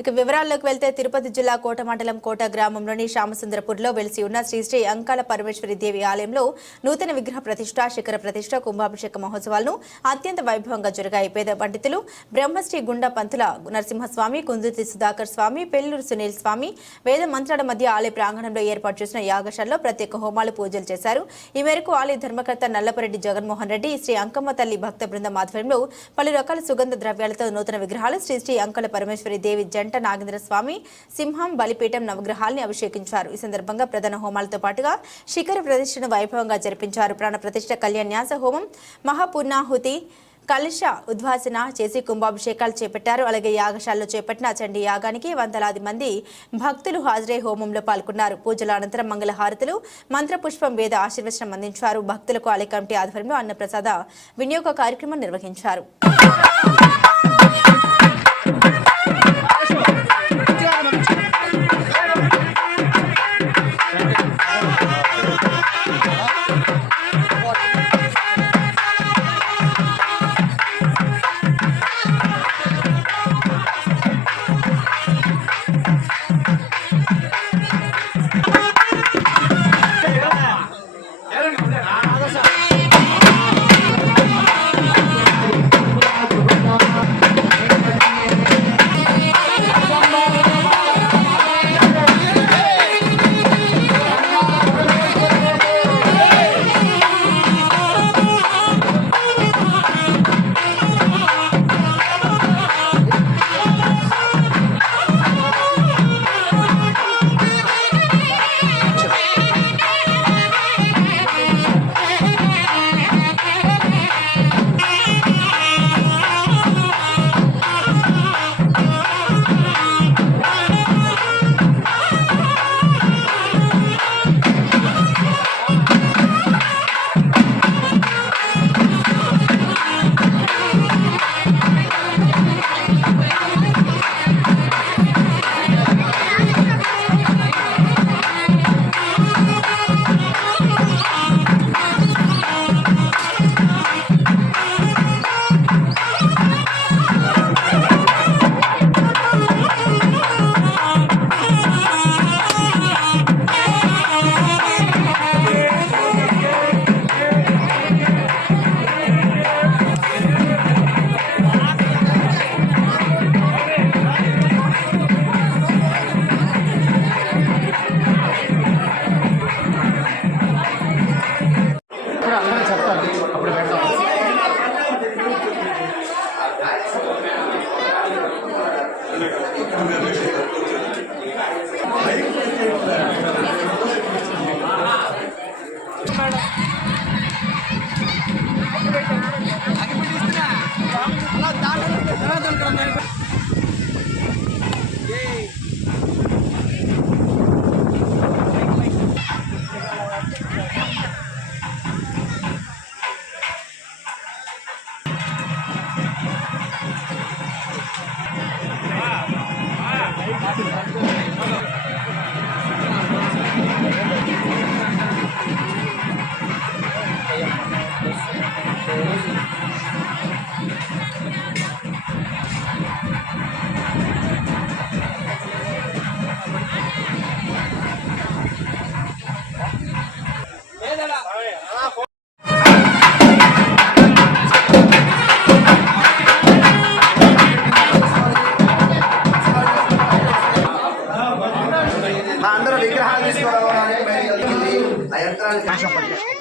ఇక వివరాల్లోకి వెళ్తే తిరుపతి జిల్లా కోట మండలం కోట గ్రామంలోని శ్యామసుందరపూర్లో వెలిసి ఉన్న శ్రీ శ్రీ అంకాల పరమేశ్వరి దేవి ఆలయంలో నూతన విగ్రహ ప్రతిష్ఠ శిఖర ప్రతిష్ఠ కుంభాభిషేక మహోత్సవాలను అత్యంత వైభవంగా జరిగాయి. పేద పండితులు బ్రహ్మశ్రీ గుండ పంతుల నరసింహస్వామి, కుందుతి సుధాకర్ స్వామి, పెళ్లూరు సునీల్ స్వామి వేద మంత్రాల మధ్య ఆలయ ప్రాంగణంలో ఏర్పాటు చేసిన యాగశాలలో ప్రత్యేక హోమాలు పూజలు చేశారు. ఈ మేరకు ఆలయ ధర్మకర్త నల్లపరెడ్డి జగన్మోహన్ రెడ్డి శ్రీ అంకమ్మ తల్లి భక్త బృందం ఆధ్వర్యంలో పలు రకాల సుగంధ ద్రవ్యాలతో నూతన విగ్రహాలు శ్రీ శ్రీ అంకాల పరమేశ్వరి దేవి జంట నాగేంద్ర స్వామి, సింహం, బలిపీఠం నవగ్రహాల్ని అభిషేకించారు. ఈ సందర్భంగా ప్రధాన హోమాలతో పాటుగా శిఖర ప్రతిష్ఠను వైభవంగా జరిపించారు. ప్రాణ ప్రతిష్ఠ కళ్యాణ్యాస హోమం, మహాపూర్ణాహుతి, కలశ ఉద్వాసన చేసి కుంభాభిషేకాలు చేపట్టారు. అలాగే యాగశాలలో చేపట్టిన చండీ యాగానికి వందలాది మంది భక్తులు హాజరై హోమంలో పాల్గొన్నారు. పూజల అనంతరం మంగళహారతులు, మంత్రపుష్పం, వేద ఆశీర్వచనం అందించారు. భక్తులకు ఆలయ కమిటీ ఆధ్వర్యంలో అన్నప్రసాద వినియోగ కార్యక్రమం నిర్వహించారు.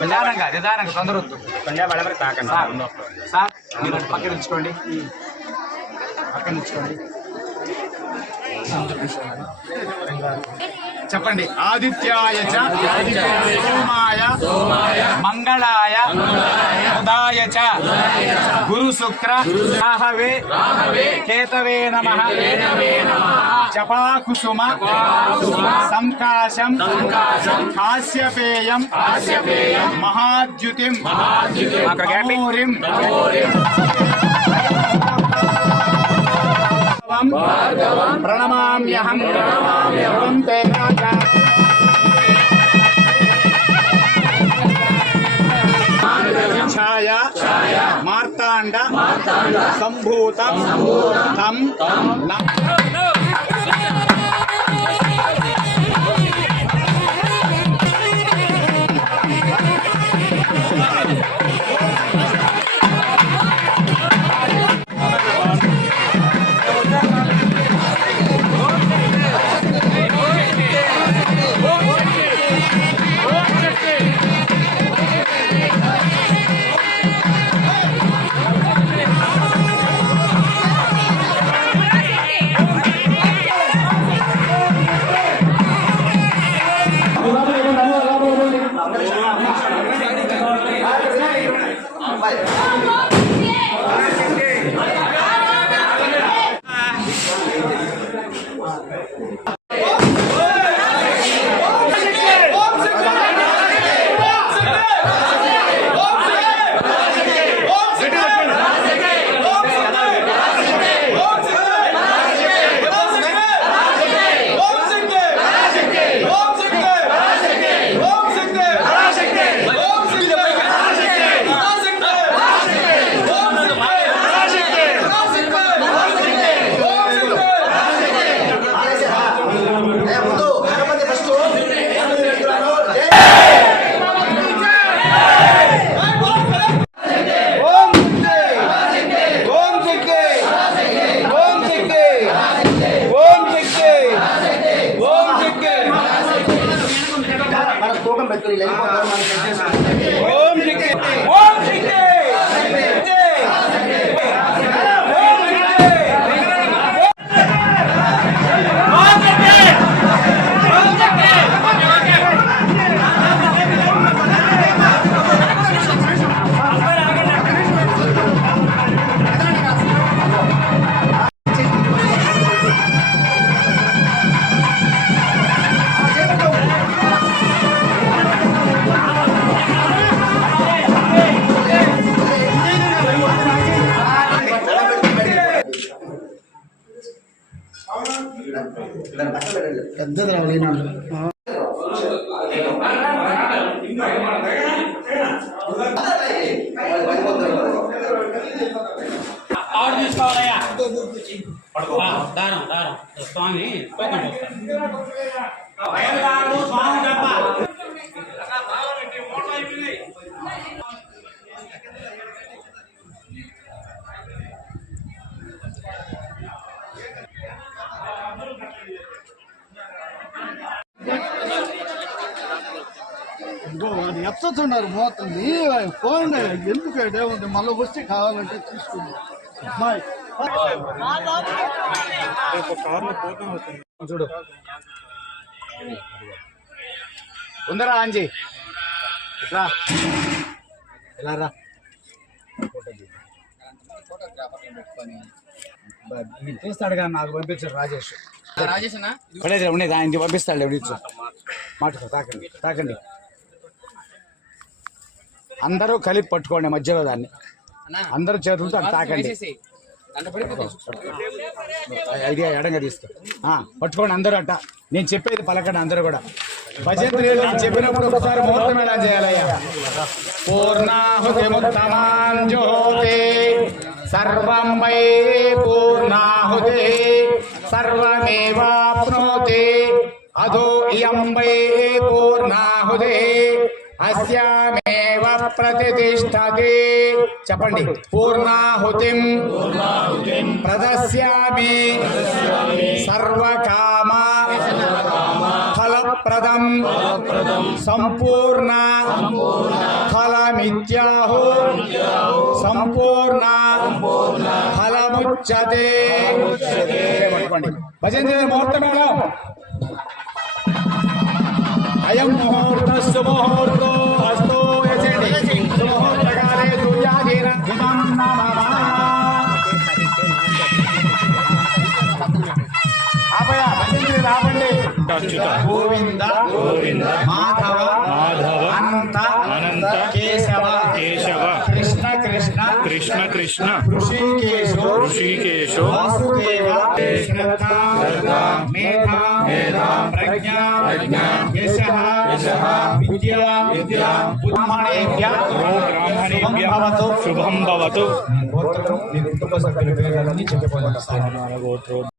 నిదానంగా తొందర సార్ మీరు పక్కన ఉంచుకోండి, పక్కన ఉంచుకోండి. చెప్పండి. ఆదిత్యాయ చ సోమాయ మంగళాయ బుధాయ చ గురు శుక్ర రాహవే కేతవే నమః. జపాకుసుమ సంకాశం కాశ్యపేయం మహాద్యుతిం అఘోరిం ప్రణమామ్యహం. ఛాయ మార్తాండ సంభూతం తం పట్టుకుని వెళ్ళిపోతారు మనం సెట్ చేసుకుంటాం. ఓం శక్తి ఓం శక్తి పెద్దది రావాలి ఆడు తీసుకోవాలయ్యా దారం దారం స్వామి టోకన్ స్వామి డబ్బా ఎత్తుతున్నారు పోతుంది ఫోన్ ఎందుకు ఏముంది మళ్ళీ వస్తే కావాలంటే తీసుకుంది చూడు ఉందరా అంజీ రా ఇలా రా తీస్తాడు కానీ నాకు పంపించాడు రాజేష్ ఉండేది ఆయనకి పంపిస్తాడు ఎవరిచ్చు మాట తాకండి తాకండి అందరూ కలిపి పట్టుకోండి మధ్యలో దాన్ని అందరూ చేతులతో అటు తాకండి ఐడియా ఎడంగా తీసుకో పట్టుకోండి అందరూ అట్ట నేను చెప్పేది పలకండి అందరూ కూడా భజంత్రీలు చెప్పినప్పుడు ఒకసారి ముహూర్తం ఎలా చేయాలయ్యా పూర్ణాహుతిముత్తమాన్ జ్యోతి సర్వం వై పూర్ణాహుతి సర్వమేవాప్నోతి అధో ఇయం వై పూర్ణాహుతి అస్యామేవ ప్రతిష్ఠతే చెప్పండి పూర్ణాహుతిం ప్రదస్యామి సర్వకామ ఫలప్రదం సంపూర్ణ ఫలమిత్యాహు సంపూర్ణ ఫలముచ్యతే పట్టుకోండి భజన ముహూర్తం మేడం అయం ముహూర్త సుముహూర్తో హస్తో యజండి సుముహూర్తకాలే సూర్యాధీన హిమం నమః ఆపయ భజంత్రి రావండి గోవింద గోవింద మాధవ మాధవ అనంత అనంత కేశవ కేశవ కృష్ణ కృష్ణ కృష్ణ కృష్ణ ఋషికేశో ఋషికేశో వాసుదేవ శ్రద్ధ మేధ మేధ ప్రజ్ఞా ప్రజ్ఞా యశః యశః విద్యా విద్యా బ్రాహ్మణేభ్య బ్రాహ్మణేభ్య శుభం భవతు. గోత్రం మీ కుటుంబ సభ్యుల పేర్లని చెప్పబోతున్నారు.